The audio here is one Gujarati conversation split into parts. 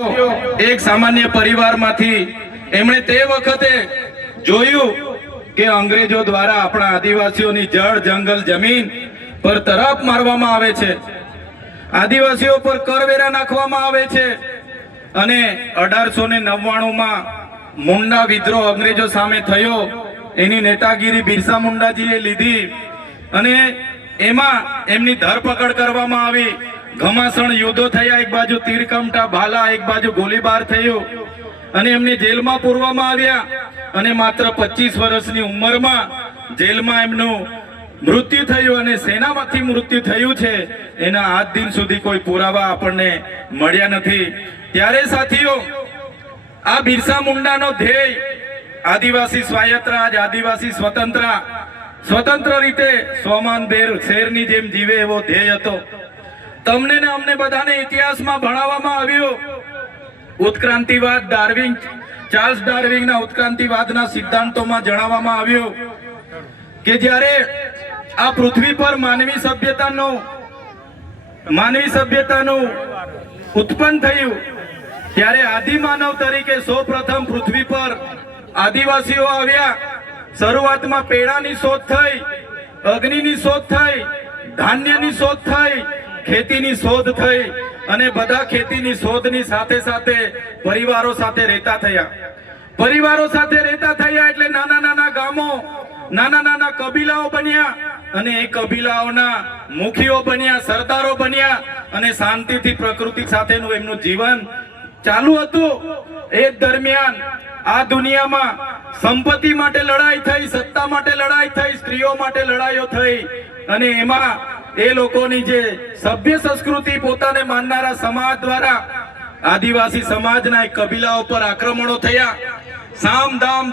એક સામાન્ય પરિવારમાંથી એમણે તે વખતે જોયું કે અંગ્રેજો દ્વારા આપણા આદિવાસીઓની જળ જંગલ જમીન પર તરાપ મારવામાં આવે છે, આદિવાસીઓ પર કરવેરા નાખવામાં આવે છે અને 1899માં મુંડા વિદ્રોહ અંગ્રેજો સામે થયો, એની નેતાગીરી બિરસા મુંડાજીએ લીધી અને એમાં એમની ધરપકડ કરવામાં આવી, ઘમાસણ યુદ્ધો થયા, એક બાજુ તીરકમઠા ભાલા, એક બાજુ ગોળીબાર થયો અને એમને જેલમાં પૂરવામાં આવ્યા અને માત્ર 25 વર્ષની ઉંમરમાં જેલમાં એમનું મૃત્યુ થયું અને સેનામાંથી મૃત્યુ થયું છે એના આજ દિન સુધી કોઈ પુરાવા આપણને મળ્યા નથી। ત્યારે સાથીઓ, આ બિરસા મુંડાનો ધ્યેય આદિવાસી સ્વાયત્ત રાજ, આદિવાસી સ્વતંત્ર રીતે સ્વમાનભેર શેરની જેમ જીવે એવો ધ્યેય હતો। તમને ને અમને બધાને ઇતિહાસમાં ભણાવવામાં આવ્યું, ઉત્ક્રાંતિવાદ, ચાર્લ્સ ડાર્વિનના ઉત્ક્રાંતિવાદના સિદ્ધાંતોમાં જણાવવામાં આવ્યું કે જ્યારે આ પૃથ્વી પર માનવી સભ્યતાનું ઉત્પન્ન થયું ત્યારે આદિમાનવ તરીકે સૌપ્રથમ પૃથ્વી પર આદિવાસીઓ આવ્યા। શરૂઆતમાં પેડાની શોધ થઈ, અગ્નિની શોધ થઈ, ધાન્યની શોધ થઈ, ખેતીની શોધ થઈ અને બધા ખેતીની શોધની સાથે સાથે પરિવારો સાથે રહેતા થયા એટલે નાના નાના ગામો, નાના નાના કબીલાઓ બન્યા અને એ કબીલાઓના મુખીઓ બન્યા, સરદારો બન્યા અને શાંતિથી પ્રકૃતિ સાથેનું એમનું જીવન ચાલુ હતું। એ દરમિયાન આ દુનિયામાં સંપત્તિ માટે લડાઈ થઈ, સત્તા માટે લડાઈ થઈ, સ્ત્રીઓ માટે લડાઈઓ થઈ અને એમાં એ લોકોની જે સભ્ય સંસ્કૃતિ પોતાને માનનારા સમાજ દ્વારા આદિવાસી સમાજના એક કબીલાઓ પર આક્રમણો થયા। સામદામ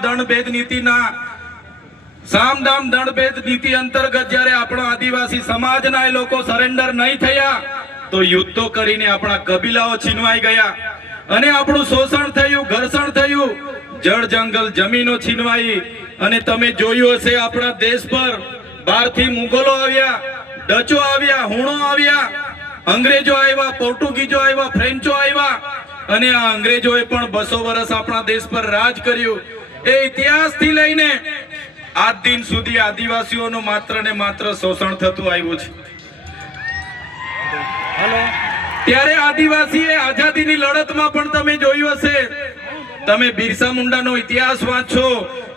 દંડભેદ નીતિ અંતર્ગત જ્યારે આપણા આદિવાસી સમાજના એ લોકો સરેન્ડર નહીં થયા તો યુદ્ધો કરીને આપણા કબીલાઓ છીનવાઈ ગયા અને આપણું શોષણ થયું, ઘર્ષણ થયું, જળ જંગલ જમીનો છીનવાઈ અને તમે જોયું હશે આપણા દેશ પર બહારથી મુગલો આવ્યા, ડચો આવ્યા, હુણો આવ્યા, અંગ્રેજો આવ્યા, પોર્ટુગીઝો આવ્યા, ફ્રેન્ચો આવ્યા અને આ અંગ્રેજોએ પણ 200 વર્ષ આપણા દેશ પર રાજ કર્યું। એ ઇતિહાસથી લઈને આજ દિન સુધી આદિવાસીઓનું માત્ર ને માત્ર શોષણ થતું આવ્યું છે। ત્યારે આદિવાસીએ આઝાદીની લડતમાં પણ તમે જોયું હશે, તમે બિરસા મુંડાનો ઇતિહાસ વાંચો,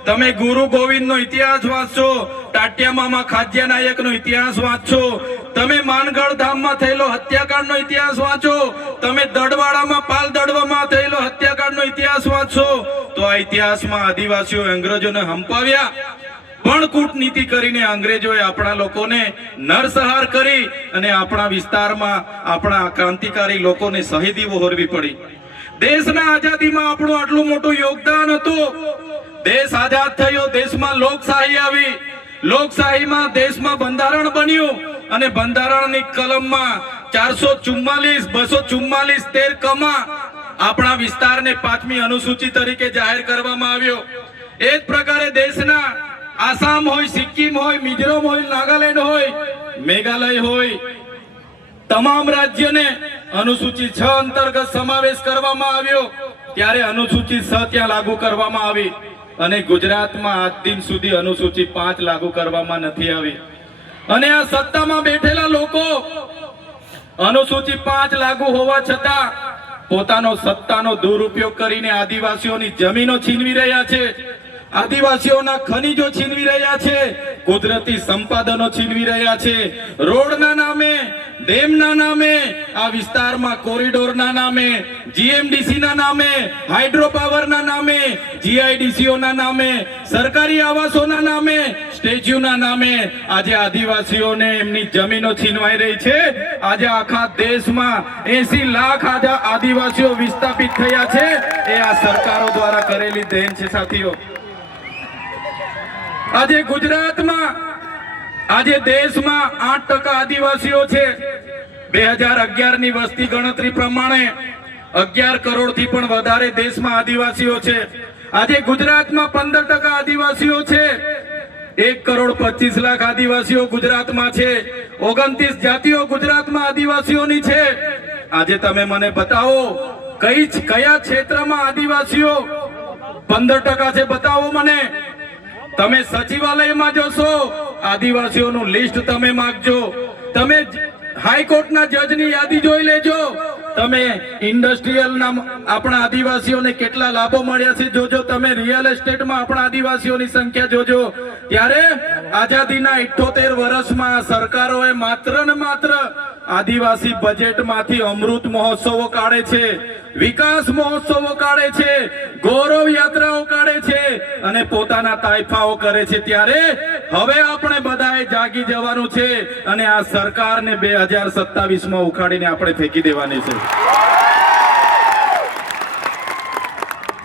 તમે ગુરુ ગોવિંદનો ઇતિહાસ વાંચો, ટાટિયા મામા ખાદ્ય નાયકનો ઇતિહાસ વાંચો, તમે માનગઢ ધામમાં થયેલો હત્યાકાંડનો ઇતિહાસ વાંચો, તમે દડવાડામાં પાલ દડવામાં થયેલો હત્યાકાંડનો ઇતિહાસ વાંચો તો આ ઇતિહાસમાં આદિવાસીઓ અંગ્રેજોને હંપાવ્યા, પણ કૂટનીતિ કરીને અંગ્રેજોએ આપણા લોકોને નરસંહાર કરી અને આપણા વિસ્તારમાં આપણા ક્રાંતિકારી લોકોને શહીદી વહોરવી પડી। દેશના આઝાદીમાં આપણું આટલું મોટું યોગદાન હતું, દેશ આઝાદ થયો, દેશમાં લોકશાહી આવી, લોકશાહીમાં દેશમાં બંધારણ બન્યું અને બંધારણની કલમમાં 444, 244, 13 કમાં આપણા વિસ્તારને 5મી અનુસૂચિ તરીકે જાહેર કરવામાં આવ્યો। એ જ પ્રકારે દેશના આસામ હોય, સિક્કિમ હોય, મિઝોરમ હોય, નાગાલેન્ડ હોય, મેઘાલય હોય, તમામ રાજ્યને અનુસૂચિ 6 અંતર્ગત સમાવેશ કરવામાં આવ્યો। ત્યારે અનુસૂચિ 6 ત્યાં લાગુ કરવામાં આવી અને ગુજરાતમાં આજ દિન સુધી અનુસૂચિ 5 લાગુ કરવામાં નથી આવી અને આ સત્તામાં બેઠેલા લોકો અનુસૂચિ 5 લાગુ હોવા છતાં પોતાનો સત્તાનો દુરુપયોગ કરીને આદિવાસીઓની જમીનો છીનવી રહ્યા છે, આદિવાસીઓના ખનીજો છીનવી રહ્યા છે, કુદરતી સંપાદનો છીનવી રહ્યા છે, રોડના નામે, ડેમના નામે, આ વિસ્તારમાં કોરિડોરના નામે, જીએમડીસીના નામે, હાઇડ્રોપાવરના નામે, જીઆઈડીસીઓના નામે, સરકારી આવાસોના નામે, સ્ટેચ્યુના નામે આજે આદિવાસીઓને એમની જમીનો છીનવાઈ રહી છે। આજે આખા દેશમાં 80 લાખ આદિવાસીઓ વિસ્થાપિત થયા છે, એ આ સરકારો દ્વારા કરેલી દેન છે સાથીઓ। આજે ગુજરાતમાં, આજે દેશમાં 8% આદિવાસીઓ છે। 2011ની વસ્તી ગણતરી પ્રમાણે 11 કરોડથી પણ વધારે દેશમાં આદિવાસીઓ છે। આજે ગુજરાતમાં 15% આદિવાસીઓ છે। 1,25,00,000 આદિવાસીઓ ગુજરાતમાં છે। 29 જાતિઓ ગુજરાતમાં આદિવાસીઓની છે। આજે તમે મને બતાવો કયા ક્ષેત્રમાં આદિવાસીઓ 15% છે બતાવો મને. તમે સચિવાલયમાં જોશો આદિવાસીઓનું લિસ્ટ તમે માંગજો, તમે હાઈકોર્ટના જજની યાદી જોઈ લેજો, તમે ઇન્ડસ્ટ્રીયલના આપણા આદિવાસીઓને કેટલા લાભો મળ્યા છે જોજો, તમે રિયલ એસ્ટેટમાં આપણા આદિવાસીઓની સંખ્યા જોજો. ત્યારે આઝાદીના 78 વર્ષમાં સરકારોએ માત્ર ને માત્ર આદિવાસી બજેટમાંથી અમૃત મહોત્સવો કાઢે છે, વિકાસ મહોત્સવો કાઢે છે, ગૌરવ યાત્રાઓ કાઢે છે અને પોતાના તાઇફાઓ કરે છે. ત્યારે હવે આપણે બધાએ જાગી જવાનું છે અને આ સરકારને 2027માં ઉખાડીને આપણે ફેંકી દેવાની છે.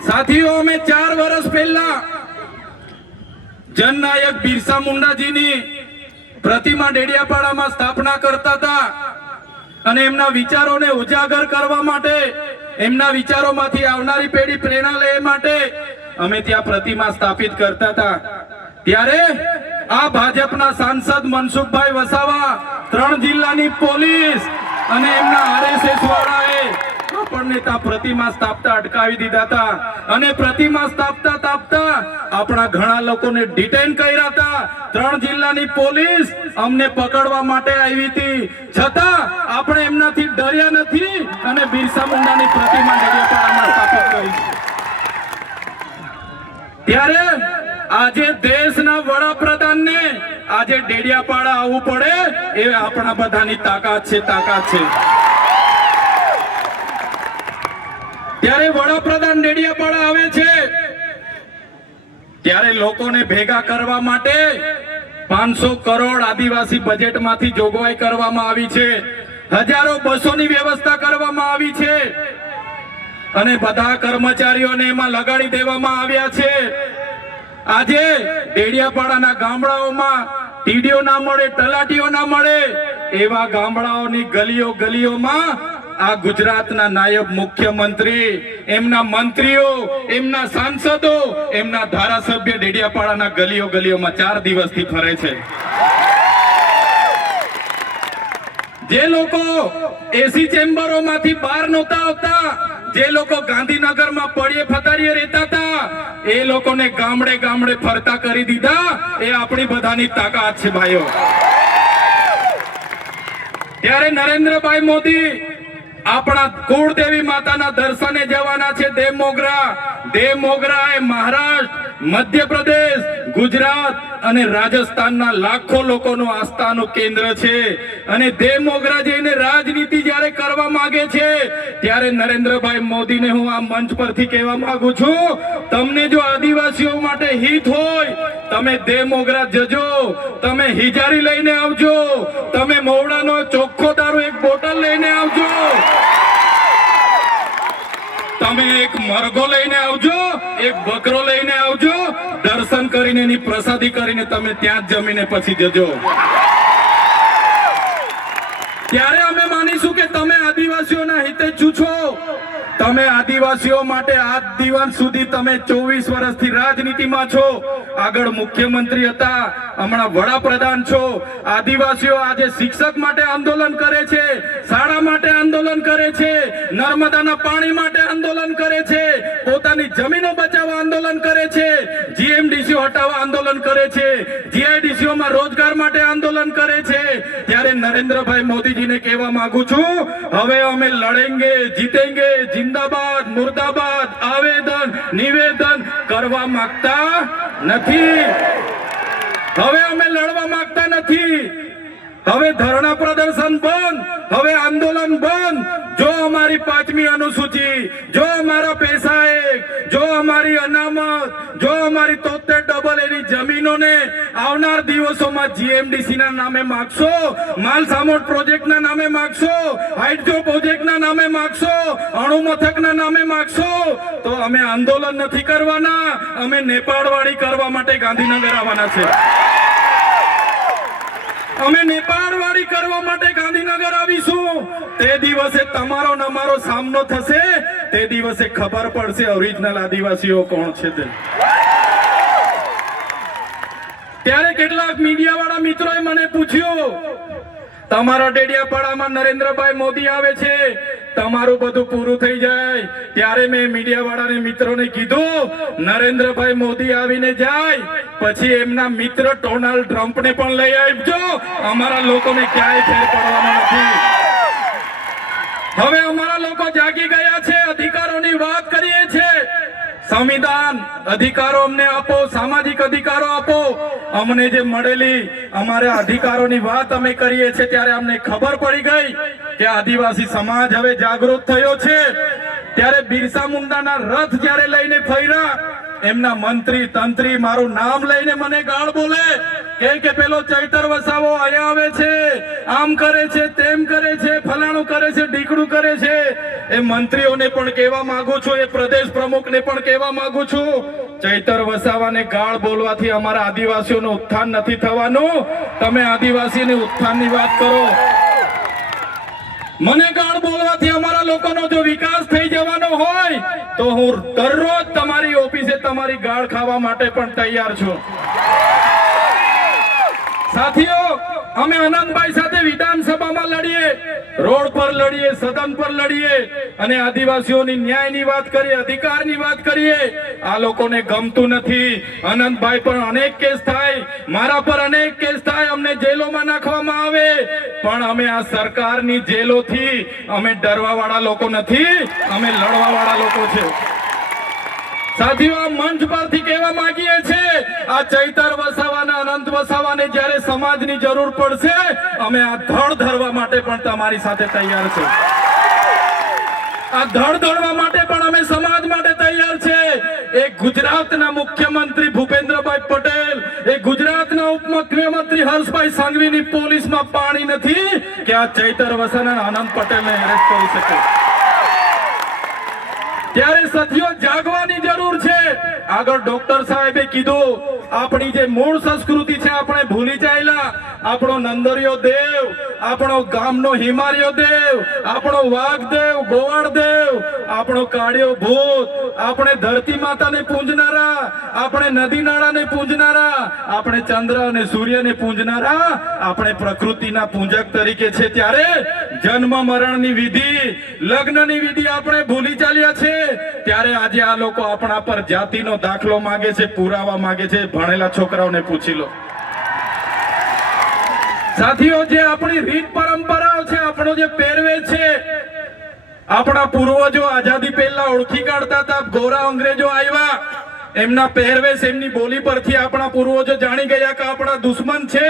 સાથીઓ, અમે 4 વર્ષ પહેલા જનનાયક બિરસા મુંડાજીની પ્રતિમા ડેડિયાપાડામાં સ્થાપના કરતા હતા અને એમના વિચારોને ઉજાગર કરવા માટે, એમના વિચારોમાંથી આવનારી પેઢી પ્રેરણા લે માટે અમે ત્યાં પ્રતિમા સ્થાપિત કરતા હતા. ત્યારે આ ભાજપના સાંસદ મનસુખભાઈ વસાવા, 3 જિલ્લાની પોલીસ અને એમના RSS વાળાએ આપણને ત્યાં પ્રતિમા સ્થાપતા અટકાવી દીધા હતા અને પ્રતિમા સ્થાપતા આપણા ઘણા લોકોને ડિટેન કર્યા હતા. 3 જિલ્લાની પોલીસ અમને પકડવા માટે આવી હતી, છતાં આપણે એમનાથી ડર્યા નથી અને બિરસા મુંડાની પ્રતિમા ડેડિયાપાડામાં સ્થાપિત કરી. ત્યારે આજે દેશના વડાપ્રધાનને આજે ડેડિયાપાડા આવવું પડે એ આપણા બધાની તાકાત છે. ત્યારે વડાપ્રધાન ડેડિયાપાડા આવે છે ત્યારે લોકોને ભેગા કરવા માટે 500 કરોડ આદિવાસી બજેટમાંથી જોગવાઈ કરવામાં આવી છે, હજારો બસોની વ્યવસ્થા કરવામાં આવી છે અને બધા કર્મચારીઓને એમાં લગાડી દેવામાં આવ્યા છે. આજે ડેડિયાપાડાના ગામડાઓમાં ટીડીઓ ના મળે, તલાટીઓ ના મળે એવા ગામડાઓની ગલીઓમાં આ ગુજરાતના નાયબ મુખ્યમંત્રી, એમના મંત્રીઓ, એમના સાંસદો, એમના ધારાસભ્ય ડેડિયાપાડાના ગલીઓમાં 4 દિવસથી ફરે છે. જે લોકો એસી ચેમ્બરોમાંથી બહાર નહોતા આવતા, જે લોકો ગાંધીનગરમાં પડ્યે ફતારીએ રહેતા હતા, એ લોકોને ગામડે ફરતા કરી દીધા. એ આપણી બધાની તાકાત છે ભાઈઓ. ત્યારે નરેન્દ્રભાઈ મોદી આપણા કુળદેવી માતાના દર્શને જવાના છે દેવમોગરા. દેવમોગરા એ મહારાષ્ટ્ર, મધ્યપ્રદેશ, ગુજરાત અને રાજસ્થાનના લાખો લોકોનું આસ્થાનું કેન્દ્ર છે અને દેવમોગરા જઈને રાજનીતિ જ્યારે કરવા માંગે છે ત્યારે નરેન્દ્રભાઈ મોદીને હું આ મંચ પરથી કહેવા માંગુ છું, તમને જો આદિવાસીઓ માટે હિત હોય તમે દેવમોગરા જજો, તમે હિજારી લઈને આવજો, તમે મોવડાનો ચોખ્ખો દારૂ 1 બોટલ લઈને આવજો, તમે એક મરઘો લઈને આવજો, 1 બકરો લઈને આવજો, દર્શન કરીને એની પ્રસાદી કરીને તમે ત્યાં જ જમીને પછી જજો. ત્યારે અમે માનીશું કે તમે આદિવાસીઓના હિતેચ્છુ છો. તમે આદિવાસીઓ માટે આજ દિવસ સુધી તમે 24 વર્ષથી રાજનીતિમાં છો, આગળ મુખ્યમંત્રી હતા, હમણાં વડાપ્રધાન છો. આદિવાસીઓ આજે શિક્ષક માટે આંદોલન કરે છે, શાળા માટે આંદોલન કરે છે, નર્મદાના પાણી માટે આંદોલન કરે છે, પોતાની જમીનો બચાવવા આંદોલન કરે છે, જીએમડીસીઓ હટાવવા આંદોલન કરે છે, જીઆઈડીસીઓમાં રોજગાર માટે આંદોલન કરે છે. ત્યારે નરેન્દ્રભાઈ મોદીજીને કહેવા માંગુ છું, હવે અમે લડેંગે, જીતેંગે, જિંદાબાદ, મુર્દાબાદ, આવેદન નિવેદન કરવા માંગતા નથી. હવે અમે લડવા માંગતા નથી. હવે ધરણા પ્રદર્શન બંધ, હવે આંદોલન બંધ. જો અમારી 5મી અનુસૂચિ, જો અમારા પૈસા એક, જો અમારી અનામત, જો અમારી 73 એની જમીનોને આવનાર દિવસોમાં જીએમડીસી ના નામે માગશો, માલસામોટ પ્રોજેક્ટના નામે માગશો, હાઇડ્રો પ્રોજેક્ટના નામે માગશો, અણુ મથકના નામે માગશો, તો અમે આંદોલન નથી કરવાના, અમે નેપાળવાડી કરવા માટે ગાંધીનગર આવવાના છે. અમે નેપાળવાડી કરવા માટે ગાંધીનગર આવીશું. તે દિવસે તમારો ને અમારો સામનો થશે, તે દિવસે ખબર પડશે ઓરિજિનલ આદિવાસીઓ કોણ છે તે. ત્યારે કેટલાક મીડિયા વાળા મિત્રોએ મને પૂછ્યું, તમારા ડેડિયાપાડામાં નરેન્દ્રભાઈ મોદી આવે છે, તમારું બધું પૂરું થઈ જાય ત્યારે મેં મીડિયા વાળાને મિત્રોને કીધું નરેન્દ્રભાઈ મોદી આવીને જાય પછી એમના મિત્ર ડોનાલ્ડ ટ્રમ્પને પણ લઈ આવજો, અમારા લોકોને ક્યાંય ફેર પડવાનો નથી. હવે અમારા લોકો જાગી ગયા છે, અધિકારોની વાત કરીએ છીએ. સંવિધાન અધિકારો અમને આપો, સામાજિક અધિકારો આપો. અમને જે મળેલી અમારા અધિકારોની વાત અમે કરીએ છીએ ત્યારે અમને ખબર પડી ગઈ કે આદિવાસી સમાજ હવે જાગૃત થયો છે. ત્યારે બિરસા મુંડાના રથ જ્યારે લઈને ફર્યા, એમના મંત્રી તંત્રી મારું નામ લઈને મને ગાળ બોલે કે પેલો ચૈતર વસાવો અહીંયા આવે છે, આમ કરે છે, તેમ કરે છે, ફલાણું કરે છે, ઢીકડું કરે છે. એ મંત્રીઓને પણ કહેવા માંગુ છું, એ પ્રદેશ પ્રમુખને પણ કહેવા માંગુ છું, ચૈતર વસાવાને ગાળ બોલવાથી અમારા આદિવાસીઓનું ઉત્થાન નથી થવાનું. તમે આદિવાસીની ઉત્થાનની વાત કરો. મને ગાળ બોલવાથી અમારા લોકોનો જો વિકાસ થઈ જવાનો હોય તો હું દરરોજ તમારી ઓફિસે તમારી ગાળ ખાવા માટે પણ તૈયાર છું. સાથીઓ, અમે આનંદભાઈ સાથે વિધાનસભામાં લડીએ, રોડ પર લડીએ, સદન પર લડીએ અને આદિવાસીઓની ન્યાયની વાત કરીએ, અધિકારની વાત કરીએ. આ લોકોને ગમતું નથી. આનંદભાઈ પર અનેક કેસ થાય, મારા પર અનેક કેસ થાય, અમને જેલોમાં નાખવામાં આવે, પણ અમે આ સરકારની જેલોથી અમે ડરવા વાળા લોકો નથી, અમે લડવા વાળા લોકો છે. સાથીઓ, આ મંચ પરથી કહેવા માંગીએ છીએ, આ ચૈતર વસાવાના, અનંત વસાવાને જ્યારે સમાજની જરૂર પડશે અમે આ ધડ ધરવા માટે પણ તમારી સાથે તૈયાર છે. આ ધડ ધરવા માટે પણ અમે સમાજ માટે તૈયાર છે. એક ગુજરાતના મુખ્યમંત્રી ભૂપેન્દ્રભાઈ પટેલ, એક ગુજરાતના ઉપમુખ્યમંત્રી હર્ષભાઈ સંઘવીની પોલીસમાં પાણી નથી કે આ ચૈતર વસાવાના અનંત પટેલને એરેસ્ટ કરી શકે. ત્યારે સાથીઓ, જાગવાની જરૂર છે. આગળ ડોક્ટર સાહેબે કીધું, આપણી જે મૂળ સંસ્કૃતિ છે આપણે ભૂલી જાયેલા. આપણો નંદરિયો દેવ, આપણો ગામનો હિમારિયો દેવ, આપણો વાઘદેવ, ગોવાળદેવ, આપણો કાળિયો ભૂત, આપણે ધરતી માતાને પૂજનારા, આપણે નદી નાળાને પૂજનારા, આપણે ચંદ્ર અને સૂર્યને પૂજનારા, આપણે પ્રકૃતિના પૂજક તરીકે છે. ત્યારે જન્મ મરણની વિધિ, લગ્નની વિધિ આપણે ભૂલી ચાલ્યા છે. ત્યારે આજે આ લોકો આપણા પર જાતિનો દાખલો માંગે છે, પુરાવા માંગે છે. ભણેલા છોકરાઓને પૂછી લો. સાથીઓ, જે આપણી રીત પરંપરાઓ છે, આપણો જે પહેરવેશ છે, આપણા પૂર્વજો આઝાદી પહેલા ઓળખી કાઢતા હતા. ગોરા અંગ્રેજો આવ્યા, એમના પહેરવેશ, એમની બોલી પરથી આપણા પૂર્વજો જાણી ગયા કે આપણા દુશ્મન છે.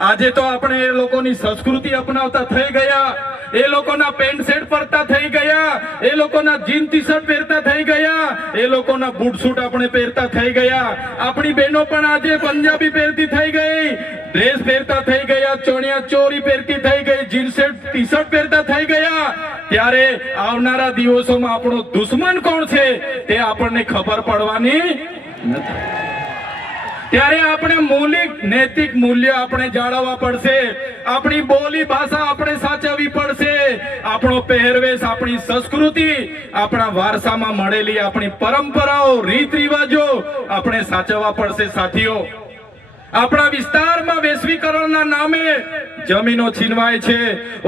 આજે તો આપણે એ લોકોની સંસ્કૃતિ અપનાવતા થઈ ગયા, એ લોકોના પેન્ટ શર્ટ પહેરતા થઈ ગયા, એ લોકોના જીન ટી શર્ટ પહેરતા થઈ ગયા, એ લોકોના બૂટ સૂટ આપણે પહેરતા થઈ ગયા. આપણી બહેનો પણ આજે પંજાબી પહેરતી થઈ ગઈ, ડ્રેસ પહેરતા થઈ ગયા, ચણિયા ચોરી પહેરતી થઈ ગઈ, જીન શર્ટ ટી શર્ટ પહેરતા થઈ ગયા. ત્યારે આવનારા દિવસોમાં આપણો દુશ્મન કોણ છે તે આપણને ખબર પડવાની નથી. ત્યારે આપણે મૌલિક નૈતિક મૂલ્ય આપણે જાળવવા પડશે. આપણી બોલી ભાષા આપણે સાચવવી પડશે. આપણો પહેરવેશ, આપણી સંસ્કૃતિ, આપણા વારસામાં મળેલી આપણી પરંપરાઓ, રીત રિવાજો આપણે સાચવવા પડશે. સાથીઓ, આપણા વિસ્તારમાં વૈશ્વિકરણના નામે જમીનો છીનવાય છે.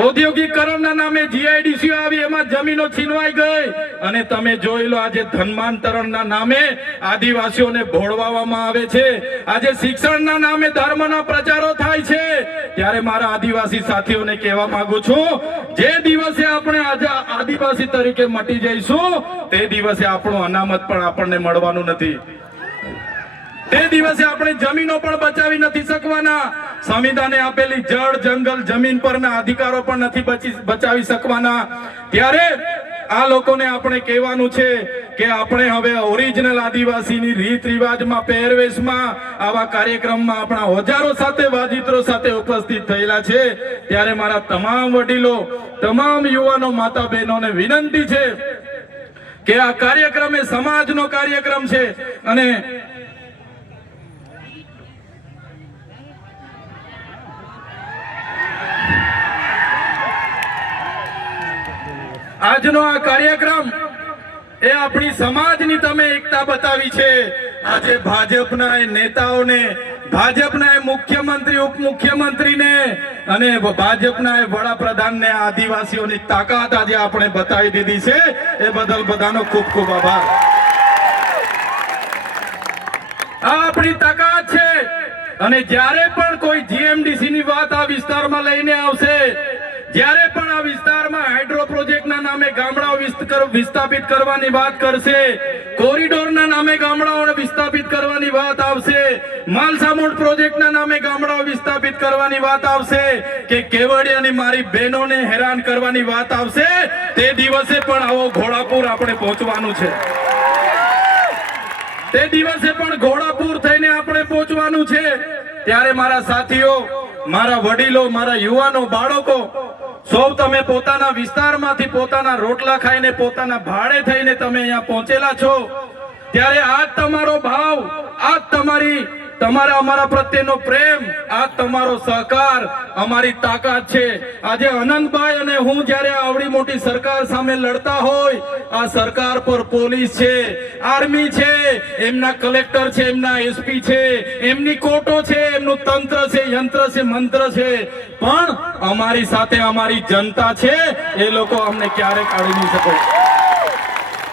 ઔદ્યોગિકરણના નામે જીઆઈડીસી આવી, એમાં જમીનો છીનવાઈ ગઈ. અને તમે જોઈ લો, આજે ધર્માંતરણના નામે આદિવાસીઓને ભોળવામાં આવે છે. આજે શિક્ષણના નામે ધર્મના પ્રચારો થાય છે. ત્યારે મારા આદિવાસી સાથીઓને કહેવા માંગુ છું, જે દિવસે આપણે આજે આદિવાસી તરીકે મટી જઈશું તે દિવસે આપણું અનામત પણ આપણને મળવાનું નથી. તે દિવસે આપણે જમીનો પણ બચાવી નથી શકવાના. સંવિધાને આપેલી જળ, જંગલ, જમીન પરના અધિકારો પણ નથી બચાવી શકવાના. ત્યારે આ લોકોને આપણે કહેવાનું છે કે આપણે હવે ઓરિજિનલ આદિવાસીની રીત રિવાજમાં, પહેરવેશમાં, આવા કાર્યક્રમમાં આપણા ઓજારો સાથે, વાજિત્રો સાથે ઉપસ્થિત થયેલા છે. ત્યારે મારા તમામ વડીલો, તમામ યુવાનો, માતા બહેનોને વિનંતી છે કે આ કાર્યક્રમ એ સમાજનો કાર્યક્રમ છે. અને આજનો આ કાર્યક્રમ એ આપણી સમાજની તમે એકતા બતાવી છે. આજે ભાજપના એ નેતાઓને ભાજપના મુખ્યમંત્રી ઉપમુખ્યમંત્રીને અને ભાજપના વડાપ્રધાનને આદિવાસીઓની તાકાત આજે આપણે બતાવી દીધી છે, એ બદલ બધાનો ખૂબ ખૂબ આભાર. આ આપણી તાકાત છે. અને જ્યારે પણ કોઈ જીએમડીસી ની વાત આ વિસ્તારમાં લઈને આવશે, જ્યારે પણ આ વિસ્તારમાં હાઇડ્રો પ્રોજેક્ટના નામે ગામડાઓ વિસ્થાપિત કરવાની વાત કરશે, કોરિડોરના નામે ગામડાઓને વિસ્થાપિત કરવાની વાત આવશે, માલસામુડ પ્રોજેક્ટના નામે ગામડાઓ વિસ્થાપિત કરવાની વાત આવશે, કે કેવડિયાની મારી બહેનોને હેરાન કરવાની વાત આવશે, તે દિવસે પણ આવો ઘોડાપુર આપણે પહોંચવાનું છે. તે દિવસે પણ ઘોડાપુર થઈને આપણે પહોંચવાનું છે. ત્યારે મારા સાથીઓ, મારા વડીલો, મારા યુવાનો, બાળકો, સૌ તમે પોતાના વિસ્તારમાંથી પોતાના રોટલા ખાઈને પોતાના ભાડે થઈને તમે અહીંયા પહોંચેલા છો. ત્યારે આ તમારો ભાવ, આ તમારા અમારા પ્રત્યેનો પ્રેમ, આ તમારો સહકાર અમારી તાકાત છે. આજે અનંતભાઈ અને હું જ્યારે આવડી મોટી સરકાર સામે લડતા હોય, આ સરકાર પર પોલીસ છે, આર્મી છે, એમના કલેક્ટર છે, એમના એસપી છે, એમની કોર્ટો છે, એમનું તંત્ર છે, યંત્ર છે, મંત્ર છે, પણ અમારી સાથે અમારી જનતા છે. એ લોકો અમને ક્યારે કાઢી નહીં શકે.